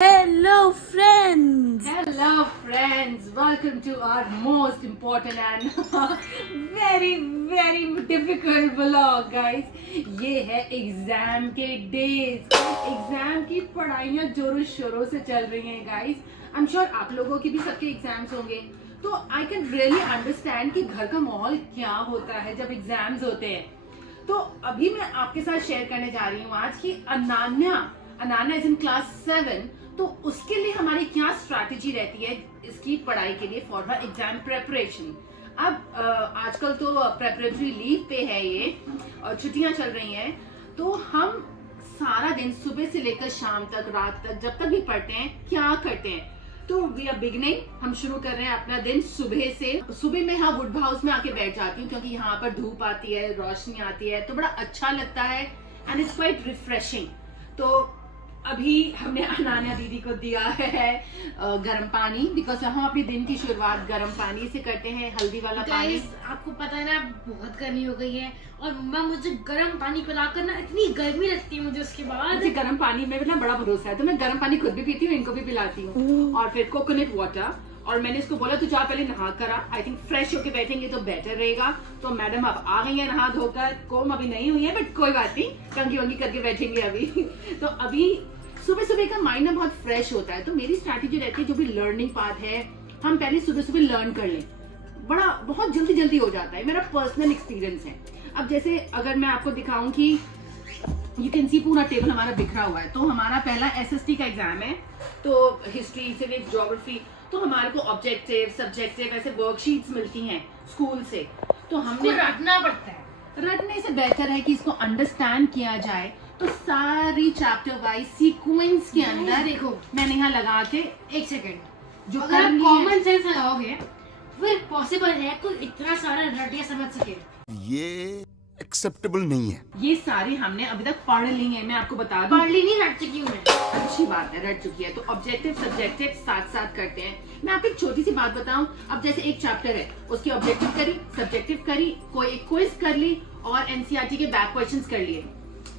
Hello friends! Hello friends, welcome to our most important and very difficult vlog guys. ये है exam के days. Exam की पढ़ाइयाँ जोरों शोरों से चल रही हैं गाइस। आई एम श्योर आप लोगों की भी सबके एग्जाम्स होंगे, तो आई कैन रियली अंडरस्टैंड कि घर का माहौल क्या होता है जब एग्जाम्स होते हैं। तो अभी मैं आपके साथ शेयर करने जा रही हूँ आज की अनान्या इज इन क्लास 7, तो उसके लिए हमारी क्या स्ट्रैटेजी रहती है इसकी पढ़ाई के लिए फॉर हर एग्जाम प्रेपरेशन। अब आजकल तो प्रेपरेटरी लीव पे है ये और छुट्टियां चल रही हैं, तो हम सारा दिन सुबह से लेकर शाम तक रात तक जब तक भी पढ़ते हैं क्या करते हैं। तो वी आर बिगनिंग, हम शुरू कर रहे हैं अपना दिन सुबह से। सुबह में हाँ वुड हाउस में आके बैठ जाती हूँ क्योंकि यहाँ पर धूप आती है, रोशनी आती है, तो बड़ा अच्छा लगता है एंड इट्स क्वाइट रिफ्रेशिंग। तो अभी हमने अनान्या दीदी को दिया है गर्म पानी, बिकॉज हम अपने दिन की शुरुआत गर्म पानी से करते हैं, हल्दी वाला पानी। आपको पता है ना बहुत गर्मी हो गई है और मम्मा मुझे गर्म पानी पिलाकर ना इतनी गर्मी लगती है मुझे उसके बाद। गर्म पानी में भी ना बड़ा भरोसा है, तो मैं गर्म पानी खुद भी पीती हूँ, इनको भी पिलाती हूँ। और फिर कोकोनट वाटर, और मैंने इसको बोला तू जा पहले नहा करा, आई थिंक फ्रेश होके बैठेंगे तो बेटर रहेगा। तो मैडम अब आ गई है नहा धोकर, कोम अभी नहीं हुई है बट कोई बात नहीं, कंघी वंगी करके बैठेंगे अभी। तो अभी सुबह सुबह का माइंड ना बहुत फ्रेश होता है, तो मेरी स्ट्रैटेजी रहती है जो भी लर्निंग पार्ट है हम पहले सुबह सुबह लर्न कर लें, बहुत जल्दी हो जाता है, मेरा पर्सनल एक्सपीरियंस है। अब जैसे अगर मैं आपको दिखाऊं कि यू कैन सी पूरा टेबल हमारा बिखरा हुआ है, तो हमारा पहला एसएसटी का एग्जाम है, तो हिस्ट्री सिविक्स ज्योग्राफी, तो हमारे को ऑब्जेक्टिव सब्जेक्टिव ऐसे वर्कशीट्स मिलती हैं स्कूल से, तो हमने रटना पड़ता है। रटने से बेहतर है कि इसको अंडरस्टैंड किया जाए। तो सारी चैप्टर वाइज सीक्वेंस के अंदर देखो मैंने यहाँ लगा के एक सेकंड, जो अगर आप कॉमन सेंस लगाओगे फिर पॉसिबल है कोई इतना सारा रट या समझ सके। ये एक्सेप्टेबल नहीं है। ये सारी हमने अभी तक पढ़ ली है, मैं आपको बता दूं। पढ़ ली नहीं, रट चुकी हूँ मैं। अच्छी बात है, रट चुकी है। तो ऑब्जेक्टिव सब्जेक्टिव साथ साथ करते हैं। मैं आपको एक छोटी सी बात बताऊं, अब जैसे एक चैप्टर है उसकी ऑब्जेक्टिव करी, सब्जेक्टिव करी, कोई एक क्विज कर ली और एनसीईआरटी के बैक क्वेश्चंस कर लिए,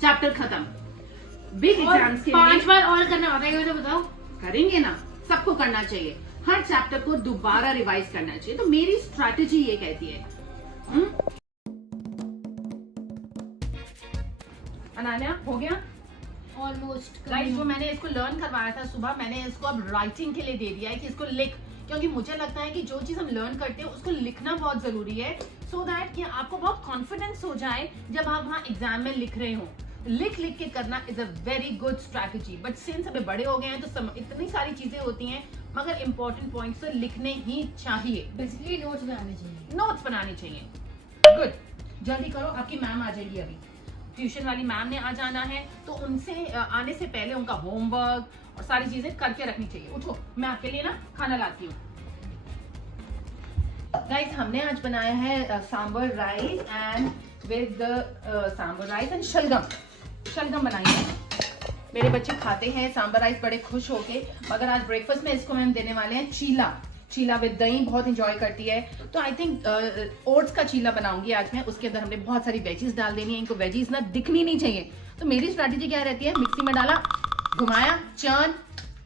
चैप्टर खत्म। बिग एग्जाम्स के लिए 5 बार और करना आता है, तो बताओ। करेंगे ना, सबको करना चाहिए, हर चैप्टर को दोबारा रिवाइज करना चाहिए। तो मेरी स्ट्रैटेजी ये कहती है। अनान्या हो गया ऑलमोस्ट गाइस, जो मैंने इसको लर्न करवाया था सुबह, मैंने इसको अब राइटिंग के लिए दे दिया है कि इसको लिख, क्योंकि मुझे लगता है कि जो चीज हम लर्न करते हैं उसको लिखना बहुत जरूरी है, सो दैट कि आपको बहुत कॉन्फिडेंस हो जाए जब आप वहाँ एग्जाम में लिख रहे हो। लिख के करना is a very good strategy, but since अभी बड़े हो गए हैं तो इतनी सारी चीजें होती हैं, मगर इंपॉर्टेंट पॉइंट्स तो लिखने ही चाहिए। बेसिकली नोट्स बनाने चाहिए। गुड, जल्दी करो, आपकी मैम आ जाएगी अभी, ट्यूशन वाली मैम ने आ जाना है, तो उनसे आने से पहले उनका होमवर्क और सारी चीजें करके रखनी चाहिए। उठो, मैं आपके लिए ना खाना लाती हूँ। गाइस, हमने आज बनाया है sambar rice and with sambar rice and शलगम बनाई है। मेरे बच्चे खाते हैं सांबर राइस बड़े खुश होके, मगर आज ब्रेकफास्ट में इसको हम देने वाले हैं चीला विद दही, बहुत इंजॉय करती है। तो आई थिंक ओट्स का चीला बनाऊंगी आज मैं, उसके अंदर हमने बहुत सारी वेजीज डाल देनी है, इनको वेजीज ना दिखनी नहीं चाहिए। तो मेरी स्ट्रैटेजी क्या रहती है, मिक्सी में डाला, घुमाया, चर्न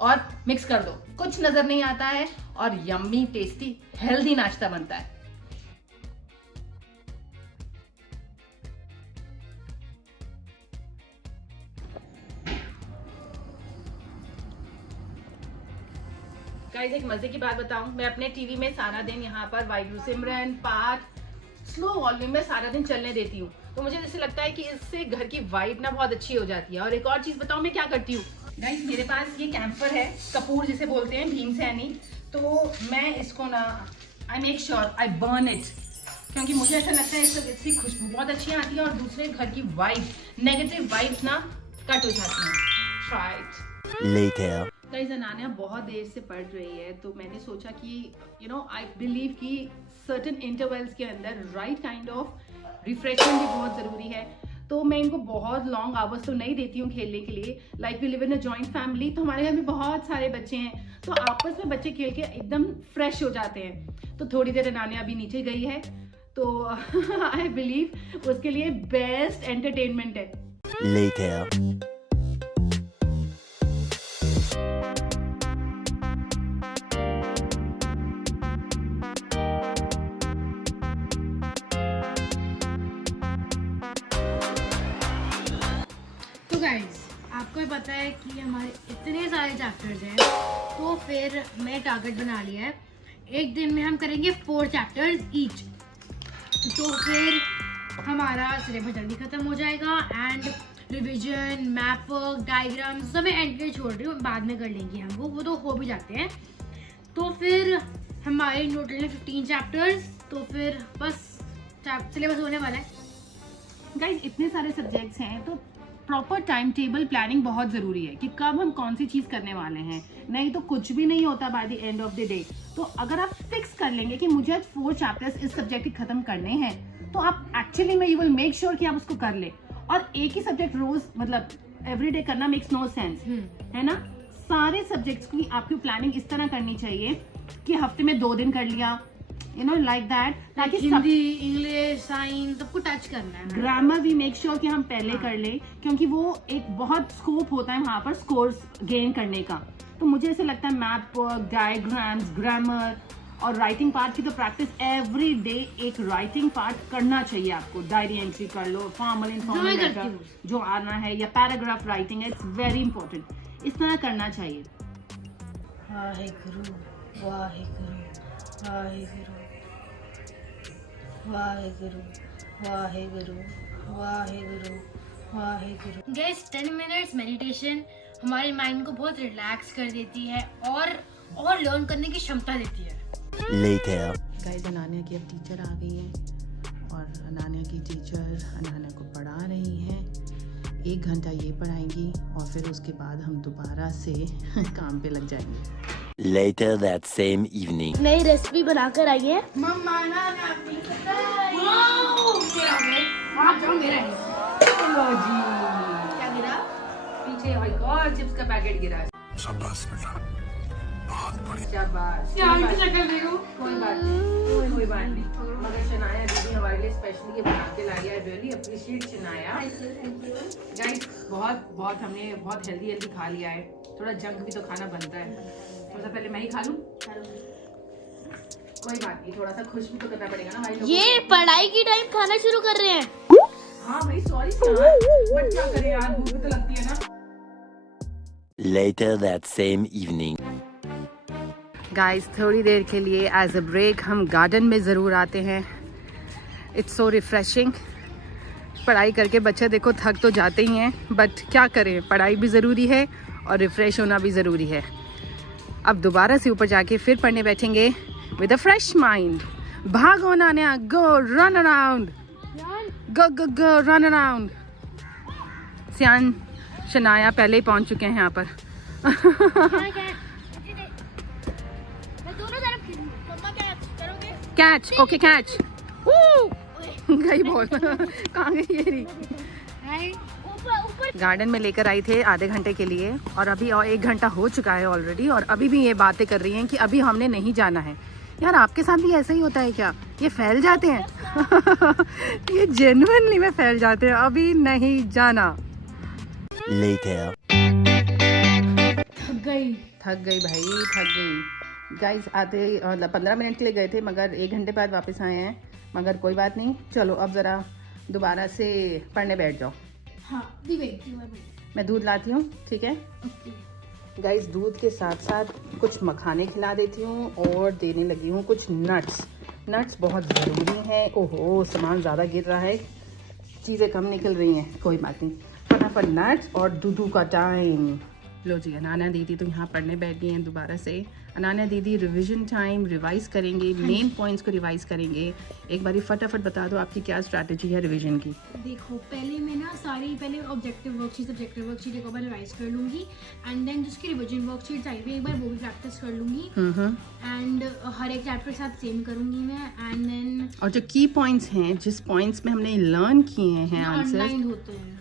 और मिक्स कर दो, कुछ नजर नहीं आता है और यम्मी टेस्टी हेल्दी नाश्ता बनता है। गाइस, एक मजे की बात बताऊं, मैं अपने टीवी में सारा दिन यहाँ पर वाहिगुरू सिमरन पाठ स्लो वॉल्यूम में सारा दिन चलने देती हूँ, तो मुझे जैसे लगता है कि इससे घर की वाइब ना बहुत अच्छी हो जाती है। और एक और चीज बताऊं मैं क्या करती हूँ गाइस, मेरे पास ये कैंपर है, कपूर जिसे बोलते हैं, भीमसेनी, तो मैं इसको ना I make sure I burn it, क्योंकि मुझे ऐसा लगता है इसकी खुशबू बहुत अच्छी आती है और दूसरे घर की वाइब, नेगेटिव वाइब्स ना कट हो जाती हैं। Try it. गाइस, अनान्या बहुत देर से पढ़ रही है, तो मैंने सोचा कि आई बिलीव कि सर्टेन इंटरवल्स के अंदर राइट काइंड ऑफ रिफ्रेशमेंट भी बहुत जरूरी है। तो मैं इनको बहुत लॉन्ग आवर्स तो नहीं देती हूँ खेलने के लिए। Like we live in a joint family, तो हमारे घर में बहुत सारे बच्चे हैं, तो आपस में बच्चे खेल के एकदम फ्रेश हो जाते हैं। तो थोड़ी देर अनान्या अभी नीचे गई है, तो आई बिलीव उसके लिए बेस्ट एंटरटेनमेंट है। गाइस, आपको भी पता है कि हमारे इतने सारे चैप्टर्स हैं, तो फिर मैं टारगेट बना लिया है, एक दिन में हम करेंगे 4 चैप्टर्स ईच। तो फिर हमारा सिलेबस जल्दी खत्म हो जाएगा and revision, map work, diagram सब मैं एंड पे छोड़ रही हूँ, बाद में कर लेंगे हम वो तो हो भी जाते हैं। तो फिर हमारे टोटल 15 चैप्टर्स, तो फिर बस सिलेबस होने वाला है। गाइज इतने सारे सब्जेक्ट्स हैं तो प्रॉपर टाइम टेबल प्लानिंग बहुत ज़रूरी है कि कब हम कौन सी चीज़ करने वाले हैं, नहीं तो कुछ भी नहीं होता by the end of the day. तो अगर आप फिक्स कर लेंगे कि मुझे आज 4 चैप्टर्स इस सब्जेक्ट के ख़त्म करने हैं, तो आप एक्चुअली में यू विल मेक श्योर कि आप उसको कर ले। और एक ही सब्जेक्ट रोज मतलब एवरीडे करना मेक्स नो सेंस, है ना। सारे सब्जेक्ट्स की आपकी प्लानिंग इस तरह करनी चाहिए कि हफ्ते में 2 दिन कर लिया, यू नो लाइक दैट, ताकि हिंदी, इंग्लिश, साइंस सबको टच करना है। ग्रामर भी मेक श्योर कि हम पहले कर ले, क्योंकि वो एक बहुत स्कोप होता है वहाँ पर स्कोर्स गेन करने का। तो मुझे ऐसे लगता है मैप वर्क, डायग्राम्स, ग्रामर और राइटिंग पार्ट की तो प्रैक्टिस एवरी डे एक राइटिंग पार्ट करना चाहिए आपको। डायरी एंट्री कर लो, फॉर्मल इनफॉर्मल लेटर जो आना है, या पैराग्राफ राइटिंग है, इट्स वेरी इंपॉर्टेंट। इस तरह करना चाहिए। Waheguru Waheguru Waheguru Waheguru Waheguru Waheguru Waheguru. Guys 10 minutes meditation हमारे माइंड को बहुत रिलैक्स कर देती है और लर्न करने की क्षमता देती है। Later. गाइस अनान्या की अब टीचर आ गई हैं और अनान्या की टीचर अनान्या को पढ़ा रही हैं। 1 घंटा ये पढ़ाएंगी और फिर उसके बाद हम दोबारा से काम पे लग जाएंगे। Later that same evening. नई रेसिपी बनाकर आई है। मम्मा ना अपनी क्या गिरा? पीछे एक और चिप्स का पैकेट गिरा है। शाबाश बेटा, बहुत बढ़िया। शाबाश। शक्ल देखो। कोई बात नहीं, कोई बात नहीं। मगर शनाया दीदी हमारे लिए स्पेशली ये बना के लाई है। I really appreciate Shanaya. Guys बहुत हमने बहुत हेल्दी खा लिया है। थोड़ा जंक भी तो खाना बनता है। थोड़ा सा पहले मैं ही खा लूं। कोई बात नहीं, थोड़ा सा खुश भी तो करना पड़ेगा ना भाई लोगों ये पढ़ाई की टाइम खाना शुरू कर रहे हैं। को। हाँ भाई सॉरी यार, बट क्या करें यार, भूख भी तो लगती है ना। Later that same evening. Guys थोड़ी देर के लिए एज अ ब्रेक हम गार्डन में ज़रूर आते हैं। It's so refreshing. पढ़ाई करके बच्चे देखो थक तो जाते ही हैं, बट क्या करें, पढ़ाई भी ज़रूरी है और रिफ्रेश होना भी ज़रूरी है। अब दोबारा से ऊपर जाके फिर पढ़ने बैठेंगे विद अ फ्रेश माइंड। भागो नान्या, गो रन अराउंड, गो गो गो रन अराउंड। सियान शनाया पहले ही पहुंच चुके हैं यहाँ पर। मैं दोनों तरफ खेलूंगी। मम्मा कैच करोगे? Catch, okay catch. गई बॉल। कहाँ गई ये रही? ऊपर गार्डन में लेकर आई थे आधे घंटे के लिए और अभी और 1 घंटा हो चुका है ऑलरेडी, और अभी भी ये बातें कर रही हैं कि अभी हमने नहीं जाना है। यार आपके साथ भी ऐसा ही होता है क्या? ये फैल जाते हैं। ये जेन्युइनली में फैल जाते हैं, अभी नहीं जाना। Later. थक गई भाई, थक गई। गाइस आते 15 मिनट के लिए गए थे, मगर 1 घंटे बाद वापस आए हैं। मगर कोई बात नहीं, चलो अब ज़रा दोबारा से पढ़ने बैठ जाओ। हाँ दी मैं दूध लाती हूँ, ठीक है गाइस। दूध के साथ साथ कुछ मखाने खिला देती हूँ और देने लगी हूँ कुछ नट्स बहुत ज़रूरी हैं। ओहो सामान ज़्यादा गिर रहा है, चीज़ें कम निकल रही हैं, कोई बात नहीं। फटाफट नट्स और दूधू का टाइम। लो जी, अनान्या दीदी तो यहाँ पढ़ने बैठ गई हैं दोबारा से। अनान्या दीदी रिवीजन टाइम रिवाइज करेंगे, मेन पॉइंट्स को रिवाइज करेंगे। एक बारी फटाफट बता दो आपकी क्या स्ट्रैटेजी है रिवीजन की। देखो, पहले मैं ना पहले ऑब्जेक्टिव वर्कशीट एक बार रिवाइज कर लूंगी एंड देन जिसकी रिवीजन वर्कशीट चाहिए एक बार वो भी प्रैक्टिस कर लूंगी एंड हर एक चैप्टर के साथ सेम करूंगी मैं। एंड देन और जो की पॉइंट्स हैं, जिस पॉइंट्स में हमने लर्न किए हैं आंसर, ऑनलाइन होते हैं,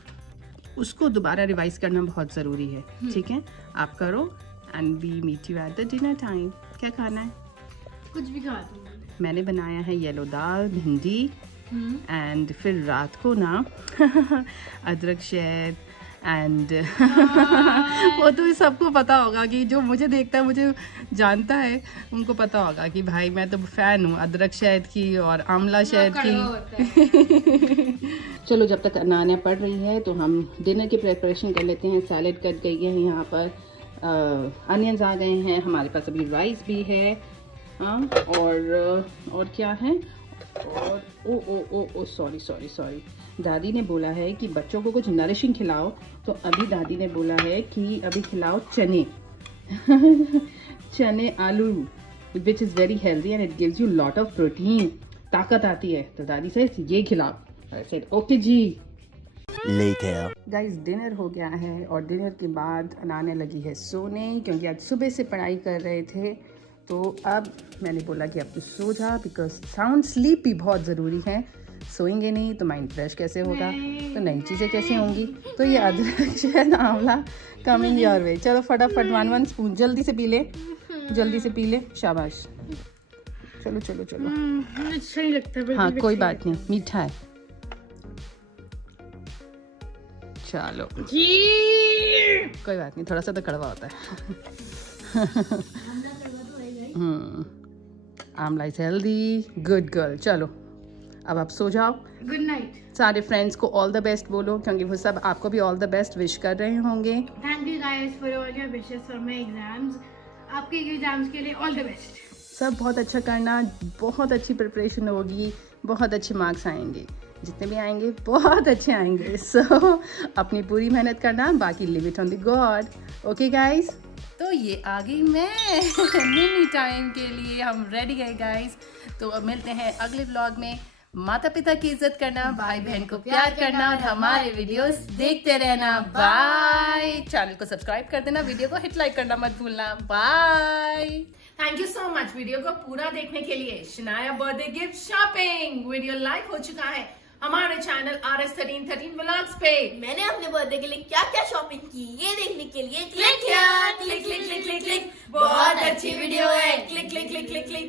उसको दोबारा रिवाइज करना बहुत ज़रूरी है। ठीक है, आप करो and we meet you at the dinner time. क्या खाना है? कुछ भी खा दूंगी। मैंने बनाया है येलो दाल, भिंडी एंड फिर रात को ना अदरक शहद एंड वो तो सबको पता होगा कि जो मुझे देखता है, मुझे जानता है, उनको पता होगा कि भाई मैं तो फ़ैन हूँ अदरक शहद की और आंवला शहद की। चलो जब तक अनान्या पढ़ रही है तो हम डिनर की प्रिपरेशन कर लेते हैं। सैलेड कट गई है, यहाँ पर अनियंस आ गए हैं, हमारे पास अभी राइस भी है। हाँ, और क्या है, और ओ ओ ओ ओ सॉरी दादी ने बोला है कि बच्चों को कुछ नरिशिंग खिलाओ, तो अभी दादी ने बोला है कि अभी खिलाओ चने चने आलू, which is very healthy and it gives you lot of protein, ताकत आती है। तो दादी से ये खिलाओ। आई सेड ओके जी। Later. गाइस डिनर हो गया है और डिनर के बाद अनाने लगी है सोने, क्योंकि आज सुबह से पढ़ाई कर रहे थे। तो अब मैंने बोला कि अब तो सो जा, बिकॉज साउंड स्लीप भी बहुत ज़रूरी है। सोएंगे नहीं तो माइंड फ्रेश कैसे होगा, तो नई चीज़ें कैसे होंगी। तो ये अदरक शहद आंवला कमिंग योर वे। चलो फटाफट 1 स्पून जल्दी से पी ले, जल्दी से पी ले, शाबाश। चलो चलो चलो। अच्छा नहीं लगता। हाँ कोई बात नहीं, मीठा है। चलो जी, कोई बात नहीं, थोड़ा सा तो कड़वा होता है। Amla is healthy, good girl. चलो अब आप सो जाओ। Good night. सारे फ्रेंड्स को ऑल द बेस्ट बोलो, क्योंकि वो सब आपको भी ऑल द बेस्ट विश कर रहे होंगे। Thank you guys for all your wishes for my exams. आपके एग्जाम्स के लिए ऑल द बेस्ट। सब बहुत अच्छा करना, बहुत अच्छी प्रिपरेशन होगी, बहुत अच्छे मार्क्स आएंगे, जितने भी आएंगे बहुत अच्छे आएंगे। सो अपनी पूरी मेहनत करना, बाकी live it on the God. Okay guys, तो ये आ गई मैं मिनी टाइम के लिए, हम रेडी है गाइस। तो अब मिलते हैं अगले व्लॉग में। माता पिता की इज्जत करना, भाई बहन को प्यार करना और हमारे वीडियोस देखते रहना। बाय। चैनल को सब्सक्राइब कर देना, वीडियो को हिट लाइक करना मत भूलना। Bye. Thank you so much video को पूरा देखने के लिए। Shanaya birthday gift shopping video live हो चुका है हमारे चैनल RS1313 व्लॉग्स पे। मैंने अपने बर्थडे के लिए क्या क्या शॉपिंग की ये देखने के लिए क्लिक किया, click click click click click. बहुत अच्छी वीडियो है, click click click click click.